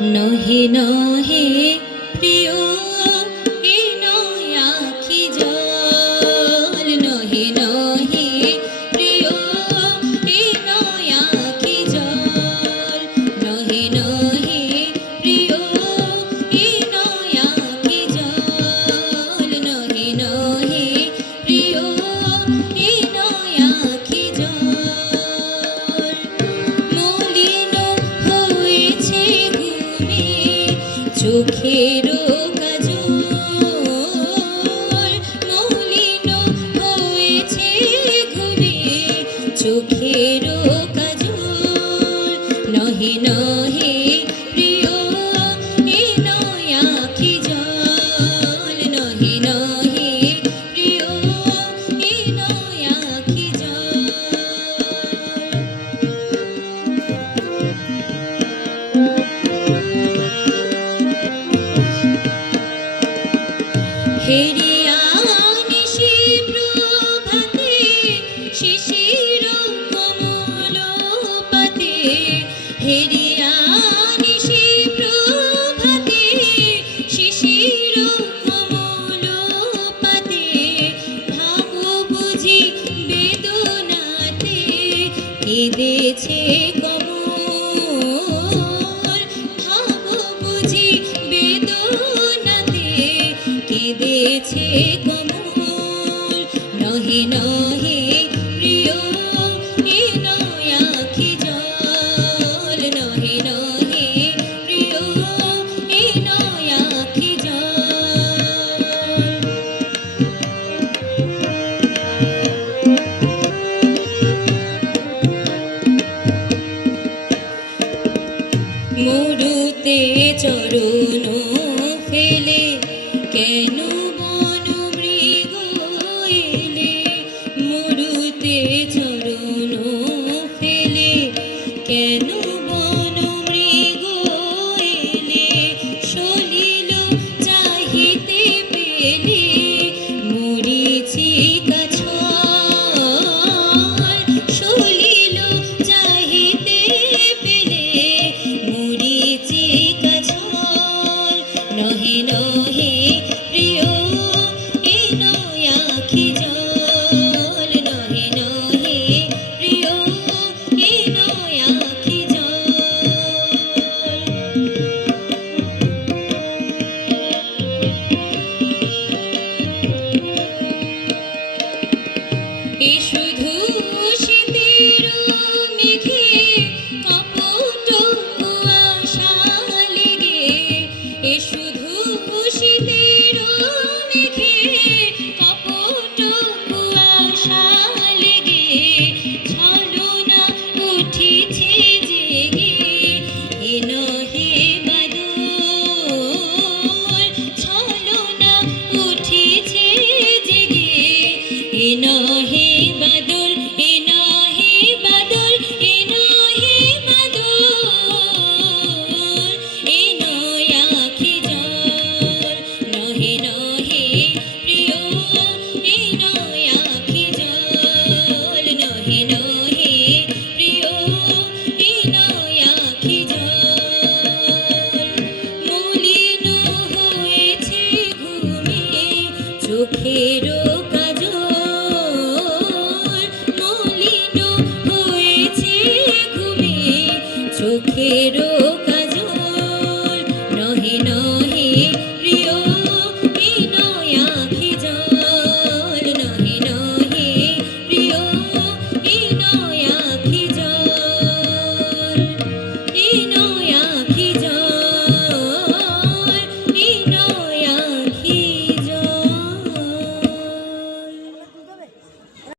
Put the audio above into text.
নহে নহে প্রিয় এ নয় আখি জল, নহে নহে প্রিয় এ নয় আখি জল, নহে নহে প্রিয় এ নয় আখি জল, নহে নহে প্রিয় এ নয় আখি জল। মলিন হয়েছে ঘুমে চোখেরও কাজল, মলিন হয়েছে ঘুমে চোখেরও কাজল, নহে নহে প্রিয় এ নয় আখি জল, নহে নহে প্রিয় এ নয় আখি জল। হেরিয়া নিশি প্রভাতে শিশির কমল পাতে, হেরিয়া নিশি প্রভাতে শিশির কমল পাতে, ভাব বুঝি বেদনাতে কেঁদেছে কমল, ভাব বুঝি বেদনাতে কেঁদেছে কমল, নহে নহে প্রিয় এ নয় আখি জল, নহে নহে প্রিয় এ নয় আখি জল। মরুতে চরণ ফেলে কেন